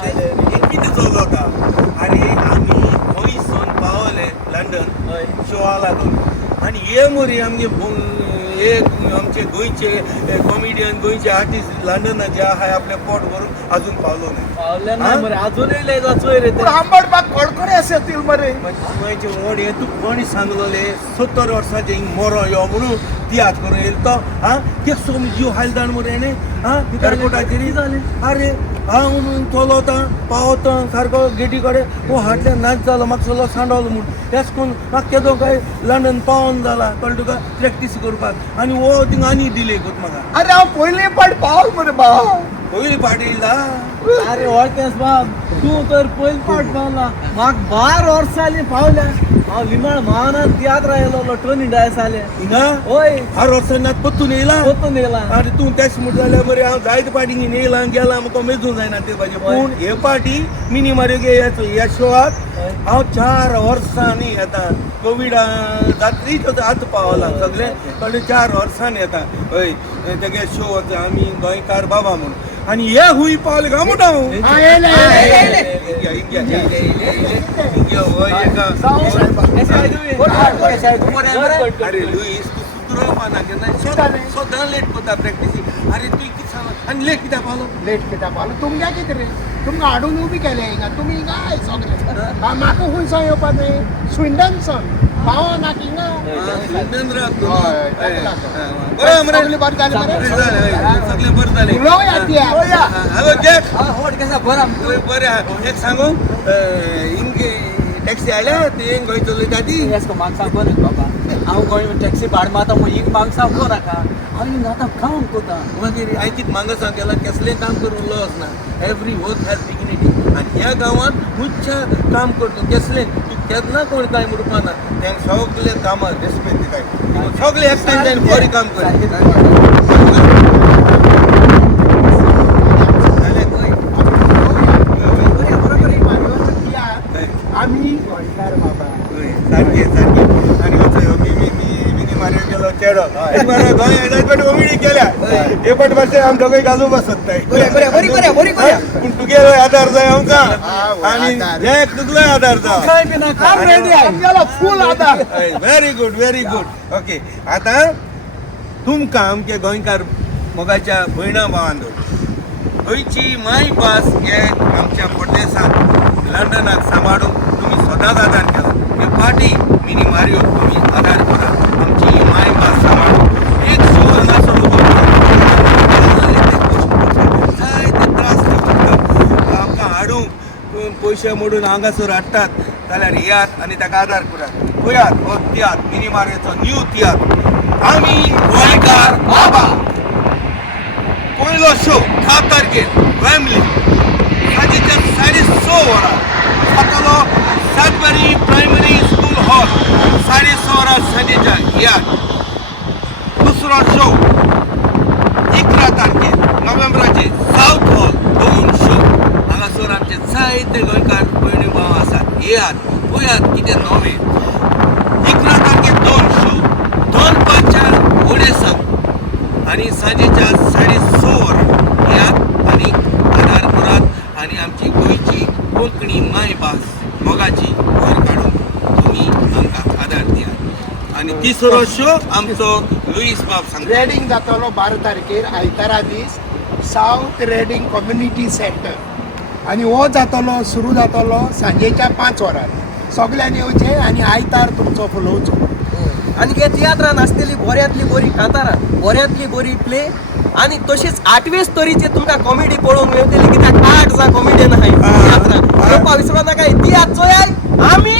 किती चललो होता अरे आम्ही खंयसून पावले लंडन शोआ लागून आणि हे मोरी आमचे आमचे गोंयचे कॉमेडियन गोंयचे आर्टिस्ट लंडनाचे आहाय आपले पोट भरून अजून पावलो नाही अजूनही लय जाचोय रे ते आंबटबाग कडकडे असतील मरे गोंयचे व्हड हे तू कोणी सांगलोले 70 वर्सांचे हिंग मोरो यो म्हणून तियात करून येईल तो ते सोम जीव हालदान मरे ने एअरपोर्टाचेर अरे म्हणून चलता पावता सारको गेटी कडेन हो हाटल्यान नाच जालो म्हाका सगळो सांडवलो म्हूण तेच करून म्हाका केदो काय लंडन पावोन जाला कळ्ळें तुका प्रॅक्टीस करपाक आनी हो थिंग आनी डिले करता म्हाका अरे हांव पयलीं पाट पावल मरे बाव पयलीं पाट येयला अरे वळखेस बाब तू तर पयली पावट पावला म्हाका 12 वर्सां जालीं पावल्या हांव विमाळ महानात तियात्र येयलो टोनी डायस जाले हिंगा होय 6 वर्सांनी परतून येयला वचून येयला अरे तूं तेच म्हणटा जाल्यार मरे हांव जायते पाटी येयला गेला म्हाका मेजूं जायना ते भाजी पूण हे पाटी मिनी मारियो ह्या शोआक हांव 4 वर्सांनी येता कोवीड जातरी आतां पावला सगळे कळ्ळें 4 वर्सांनी येता हय तेगे शो आमी गोंयकार बाबा म्हणून आणि हे हुई पावले का म्हणटा अरे लुईस तू सुधरो माना सदां लेट करता प्रॅक्टिसी अरे तूं कितें सांग आनी लेट कित्याक पावलो लेट कित्याक पावलो तुमगे कितें रे तुमकां हाडून उबी केले हिंगा तुमी हिंगा आय सगळे म्हाका खंयसो येवपा न्ही स्विंडनसून पावो ना हिंगा बरें मरे सगळें बरें जालें मरे सगळें बरें जालें उलोवया तिया हॅलो जॅक होट कसा बरा बरें एक सांगू हिंगे टॅक्सी हाडल्या ते गोंय चलयता ती येसको म्हाका सांगो न्ही बाबा हांव गोंय टॅक्सी भाड मारता म्हूण हिंग म्हाका सांगो नाका हांव हिंग आतां काम करता मागीर हांवें कितें मागो सांग केला कसलें काम करून लॉस ना एवरी वर्क हॅज डिग्निटी आनी ह्या गांवांत खुदच्या काम करता कसलें तूं केन्ना कोण कांय म्हणपा ना तेंका सगळे कामाक रेस्पेक्ट दिताय सगळे एकठांय जावन बरें काम कर आमी गोंयकार बाबा सारकें सारकें आनी वचो मिनी मारियो गेलो चेडो मरे गोंय एडजमेंट कमिटी केल्या हे पट मातशें आमी दोगूय घालूं बसताय पूण तुगेलो आदार जाय आमकां आनी एक तुगलोय आदार जाय फूल आदार व्हेरी गुड ओके आतां तुमकां आमचे गोंयकार मोगाच्या भयणा भावांनो गोंयची माय भास हे आमच्या परदेसांत लंडनाक सांबाळून तुम्ही सदांच आदार केला हे पार्टी मिनी मारियो तुम्ही आदार करा आमची ही माय भास सांबाळून एक शो हांगासर जायते त्रास पडटा आमकां हाडूंक पयशे मोडून हांगासर हाडटात जाल्यार येयात आनी ताका आदार करात पळयात हो तियात्र मिनी मारियोचो न्यू तियात्र आमी गोंयकार बाबा पयलो शो 10 तारखेर फॅमिली सांजेच्या 6:30 वरां जातलो सॅटबरी प्रायमरी स्कूल हॉल 6:30 वरां सांजेच्या येयात दुसरो शो 11 तारखेर नोव्हेंबराचे सावथ हॉल 2 शो हांगासर आमचे जायते गोंयकार भयणी भाव आसात येयात पळयात कितें नवें 11 तारखेर 2 शो 2 पांच्या ओडेसन आनी सांजेच्या 6:30 वरां येयात आनी आदार करात आनी आमची गोंयची कोंकणी माय भास मोगाची वयर काडून तुमी आमकां आदार दियात आनी तिसरो शो आमचो लुईस बाब सांगता रेडींग जातलो 12 तारखेर आयतारा दीस सावथ रेडींग कम्युनिटी सेंटर आनी हो जातलो सुरू जातलो सांजेच्या 5 वरार सगळ्यांनी येवचें आनी आयतार तुमचो फुलोवचो आनी हे तियात्रान आसतली बऱ्यांतली बरी कांतारां बऱ्यांतली बरी प्ले आनी तशीच 8वेच तरेची तुमकां कॉमेडी पळोवंक मेळटली कित्याक 8 कॉमेडियन आहाय तियात्रान पळोवपाक विसरो नाका तियात्र चोयाय आमी